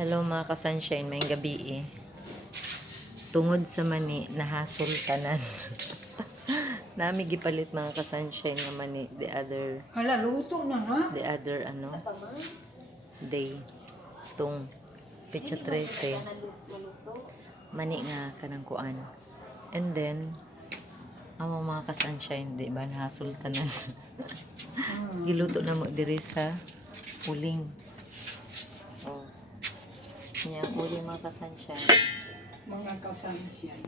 Hello mga ka-sunshine, may gabi eh. Tungod sa mani, nahasol tanan. Nami gipalit mga ka-sunshine nga mani Hala, luto na nga. the other day. Tung Petsa 13. Mani nga kanang kuan. And then, amo mga ka-sunshine, di ba nahasol tanan. Giluto na mo diri sa uling. Oh. Yan, uling mga ka-sunshine. Mga kasunshine.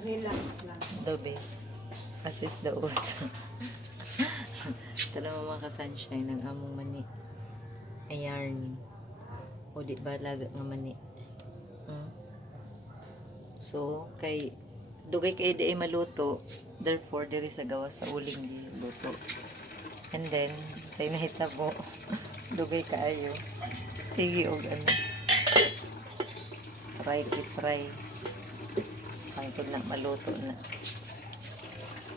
Relax lang. Dobe. Assist the usa. Tala mo mga ka-sunshine ng among mani. Ayarn. O di ba laga nga mani. So, dugay kay di ay maluto. Therefore, diri sa gawa sa uling di luto. And then, sa inahitabo, dugay kaayo. Sige og try. Pangtod na maluto na.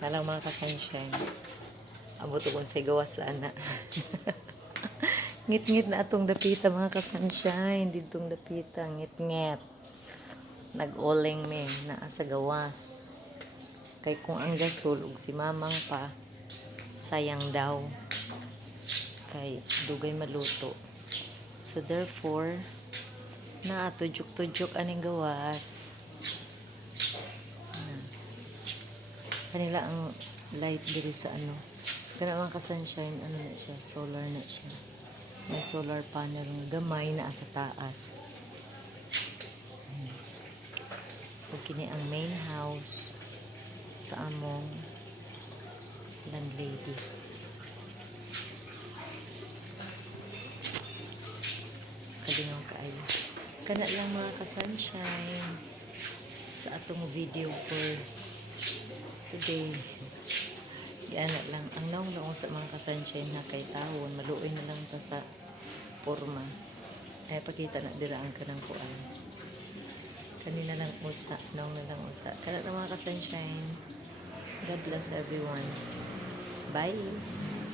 Nalang mga ka-sunshine. Abot ko sa gawas ana. Ngit-ngit na atong dapita mga ka-sunshine. Ditong dapita. Ngit-ngit. Nag-oling me. Naa sa gawas. Kay kung ang gasol ug si mamang pa, sayang daw. Kay dugay maluto. So therefore, naa tujuk-tujuk aning gawas. Kanila ang light diri sa kana mga ka-sunshine, na siya, solar na siya. May solar panel nga gamay na sa taas. Ug kini ang main house sa among landlady. Kalingaw kaayo. Kana lang mga ka-sunshine sa atong video for today. Yan lang. Ang naong sa mga ka-sunshine na kay tawon, maluoy na lang ta sa forma. Ay pakita na dira ang kanang kuan. Kanina lang usa, naong na lang usa. Kana lang mga ka-sunshine. God bless everyone. Bye.